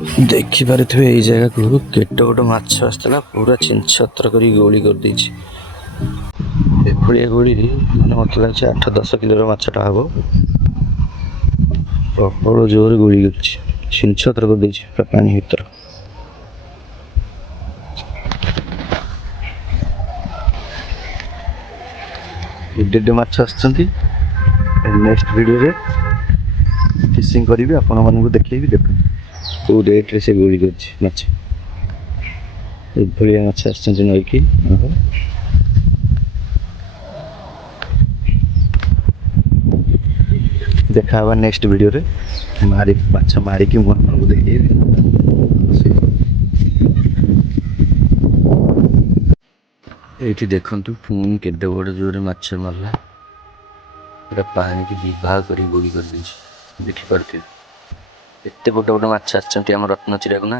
ଦେଖିପାରୁଥିବେ ଏଇ ଜାଗାକୁ କେତେ ଗୋଟେ ମାଛ ଆସିଥିଲା, ପୁରା ଛିନଛତ୍ର କରି ଗୋଳି କରିଦେଇଛି। ଏଭଳିଆ ଗୋଳିରେ ମାନେ ମୋତେ ଲାଗୁଛି 8-10 କିଲୋର ମାଛଟା ହବ। ପ୍ରବଳ ଜୋରରେ ଗୋଳି କରିଛି, ଛିନଛତ୍ର କରିଦେଇଛି ପୁରା ପାଣି ଭିତର। ଏଡ଼େ ମାଛ ଆସିଛନ୍ତି। ନେକ୍ସଟ ଭିଡ଼ିଓରେ ଫିସିଂ କରିବି, ଆପଣମାନଙ୍କୁ ଦେଖେଇବି। ଦେଖନ୍ତୁ କେଉଁ ରେଟ୍ରେ ସେ ଗୋଳି କରିଛି ମାଛ। ଏଭଳିଆ ମାଛ ଆସିଛନ୍ତି ନଈକି। ଦେଖା ହେବା ନେକ୍ସଟ ଭିଡ଼ିଓରେ। ମାଛ ମାରିକି ମୁଁ ଆପଣଙ୍କୁ ଦେଖେଇବି। ଏଇଠି ଦେଖନ୍ତୁ ପୁଣି କେତେ ବଡ଼ ଜୋରରେ ମାଛ ମାରିଲା, ପୁରା ପାଣିକି ବିବାହ କରି ଗୋଳି କରିଦେଇଛି। ଦେଖିପାରୁଥିବେ ଏତେ ବଡ଼ ବଡ଼ ମାଛ ଆସିଛନ୍ତି ଆମ ରତ୍ନଚିରାକୁ ନା।